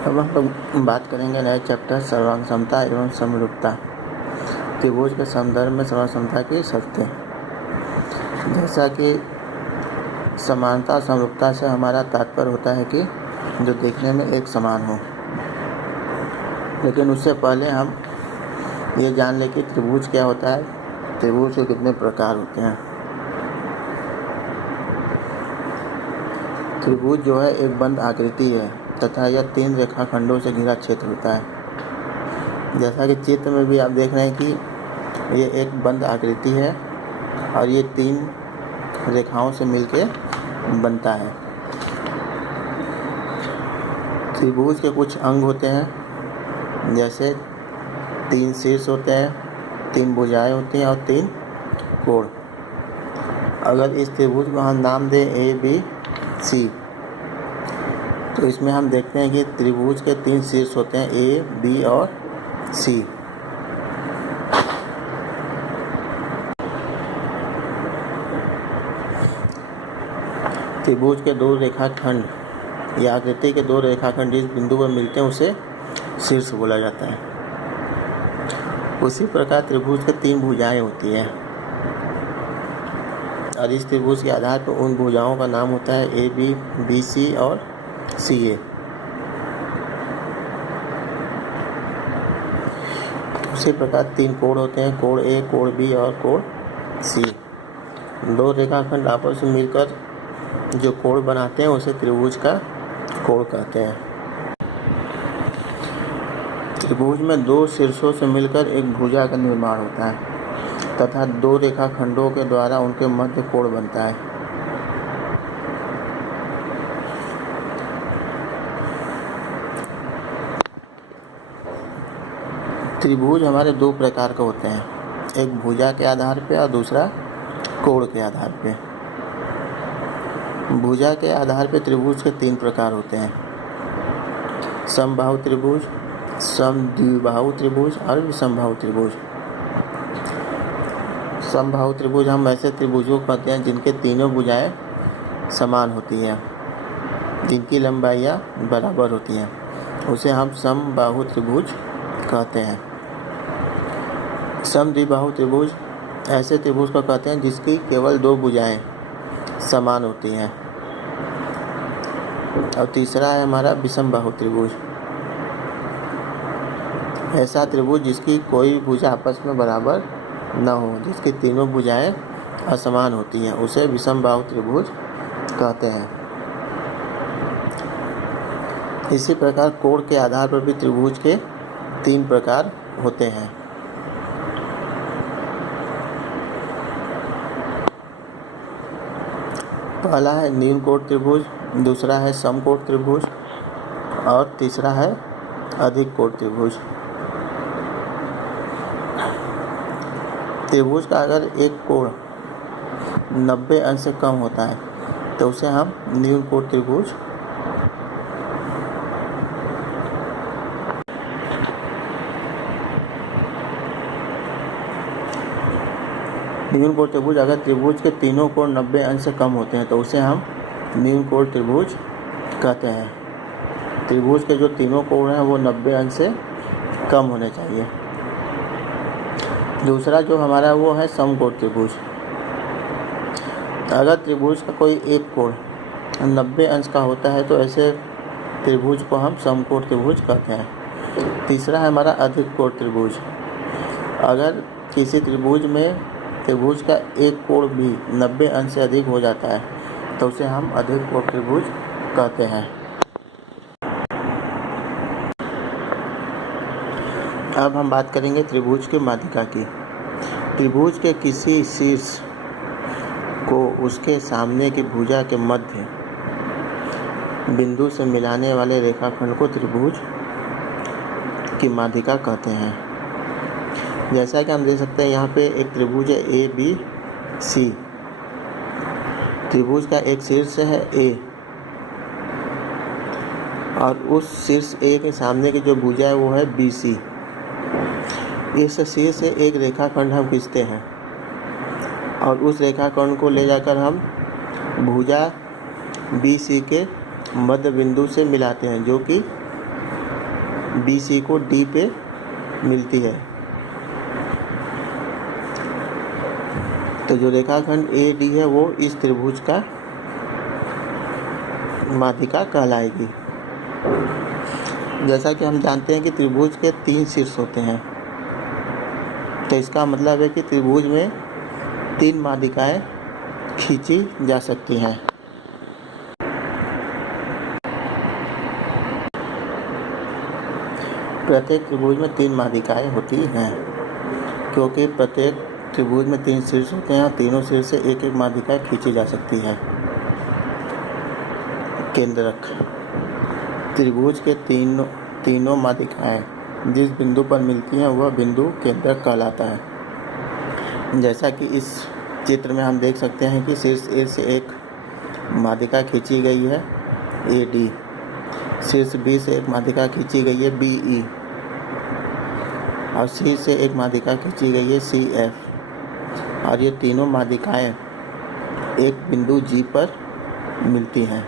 अब हम लोग बात करेंगे नए चैप्टर सर्वांग समता एवं समरूपता। त्रिभुज के संदर्भ में सर्वांग समता की शर्तें। जैसा कि समानता और समरूपता से हमारा तात्पर्य होता है कि जो देखने में एक समान हो, लेकिन उससे पहले हम ये जान लें कि त्रिभुज क्या होता है, त्रिभुज के कितने प्रकार होते हैं। त्रिभुज जो है एक बंद आकृति है तथा यह 3 रेखाखंडों से घिरा क्षेत्र होता है। जैसा कि चित्र में भी आप देख रहे हैं कि ये एक बंद आकृति है और ये 3 रेखाओं से मिलके बनता है। त्रिभुज के कुछ अंग होते हैं, जैसे 3 शीर्ष होते हैं, 3 भुजाएं होती हैं और 3 कोण। अगर इस त्रिभुज को हम नाम दें ए बी सी, तो इसमें हम देखते हैं कि त्रिभुज के 3 शीर्ष होते हैं, ए बी और सी। त्रिभुज के 2 रेखाखंड या आकृति के 2 रेखाखंड जिस बिंदु पर मिलते हैं उसे शीर्ष बोला जाता है। उसी प्रकार त्रिभुज के 3 भुजाएं होती हैं और इस त्रिभुज के आधार पर उन भुजाओं का नाम होता है ए बी, बी सी और सी ए। उसी प्रकार 3 कोण होते हैं, कोण ए, कोण बी और कोण सी। 2 रेखाखंड आपस में मिलकर जो कोण बनाते हैं उसे त्रिभुज का कोण कहते हैं। त्रिभुज में 2 शीर्षों से मिलकर एक भुजा का निर्माण होता है तथा 2 रेखाखंडों के द्वारा उनके मध्य कोण बनता है। त्रिभुज हमारे 2 प्रकार के होते हैं, एक भुजा के आधार पे और दूसरा कोण के आधार पे। भुजा के आधार पे त्रिभुज के 3 प्रकार होते हैं, समबाहु त्रिभुज, समद्विबाहु त्रिभुज और विषमबाहु त्रिभुज। समबाहु त्रिभुज हम ऐसे त्रिभुजों को कहते हैं जिनके तीनों भुजाएं समान होती हैं, जिनकी लंबाइयाँ बराबर होती हैं, उसे हम समबाहु त्रिभुज कहते हैं। समद्विबाहु त्रिभुज ऐसे त्रिभुज को कहते हैं जिसकी केवल 2 भुजाएं समान होती हैं। और तीसरा है हमारा विषमबाहु त्रिभुज, ऐसा त्रिभुज जिसकी कोई भुजा आपस में बराबर न हो, जिसकी तीनों भुजाएं असमान होती हैं, उसे विषमबाहु त्रिभुज कहते हैं। इसी प्रकार कोण के आधार पर भी त्रिभुज के 3 प्रकार होते हैं। पहला है न्यून कोण त्रिभुज, दूसरा है समकोण त्रिभुज और तीसरा है अधिक कोण त्रिभुज। त्रिभुज का अगर एक कोण 90 अंश से कम होता है तो उसे हम न्यून कोण त्रिभुज न्यून कोण त्रिभुज अगर त्रिभुज के तीनों कोण 90 अंश से कम होते हैं तो उसे हम न्यून कोण त्रिभुज कहते हैं। त्रिभुज के जो तीनों कोण हैं वो 90 अंश से कम होने चाहिए। दूसरा जो हमारा वो है समकोण त्रिभुज। अगर त्रिभुज का कोई एक कोण 90 अंश का होता है तो ऐसे त्रिभुज को हम समकोण त्रिभुज कहते हैं। तीसरा है हमारा अधिक कोण त्रिभुज। अगर किसी त्रिभुज का एक कोण भी 90 अंश से अधिक हो जाता है तो उसे हम अधिक कोण त्रिभुज कहते हैं। अब हम बात करेंगे त्रिभुज के माध्यिका की। त्रिभुज के किसी शीर्ष को उसके सामने की भुजा के मध्य बिंदु से मिलाने वाले रेखाखंड को त्रिभुज की माध्यिका कहते हैं। जैसा कि हम देख सकते हैं यहाँ पे एक त्रिभुज है ए बी सी। त्रिभुज का एक शीर्ष है ए और उस शीर्ष ए के सामने की जो भुजा है वो है बी सी। इस शीर्ष से एक रेखाखंड हम खींचते हैं और उस रेखाखंड को ले जाकर हम भुजा बी सी के मध्य बिंदु से मिलाते हैं, जो कि BC को D पे मिलती है। तो जो रेखाखंड AD है वो इस त्रिभुज का माध्यिका कहलाएगी। जैसा कि हम जानते हैं कि त्रिभुज के 3 शीर्ष होते हैं, तो इसका मतलब है कि त्रिभुज में 3 माध्यिकाएं खींची जा सकती हैं। प्रत्येक त्रिभुज में 3 माध्यिकाएं होती हैं, क्योंकि प्रत्येक त्रिभुज में 3 शीर्ष होते हैं और तीनों शीर्ष से एक एक माध्यिका खींची जा सकती है। केंद्रक। त्रिभुज के तीनों माध्यिकाएं जिस बिंदु पर मिलती हैं वह बिंदु केंद्रक कहलाता है। जैसा कि इस चित्र में हम देख सकते हैं कि शीर्ष A से एक माध्यिका खींची गई है AD, शीर्ष B से एक माध्यिका खींची गई है BE और C से एक माध्यिका खींची गई है CF, और ये तीनों माध्यिकाएं एक बिंदु G पर मिलती हैं,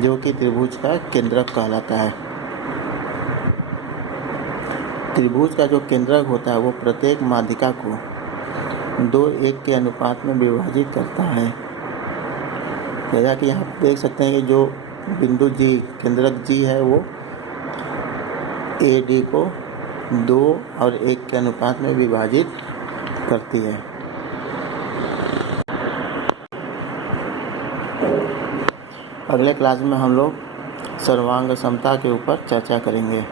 जो कि त्रिभुज का केंद्रक कहलाता है। त्रिभुज का जो केंद्रक होता है वो प्रत्येक माध्यिका को 2:1 के अनुपात में विभाजित करता है। जैसा कि आप देख सकते हैं कि जो बिंदु G, केंद्रक G है, वो AD को 2 और 1 के अनुपात में विभाजित करती है। अगले क्लास में हम लोग सर्वांग समता के ऊपर चर्चा करेंगे।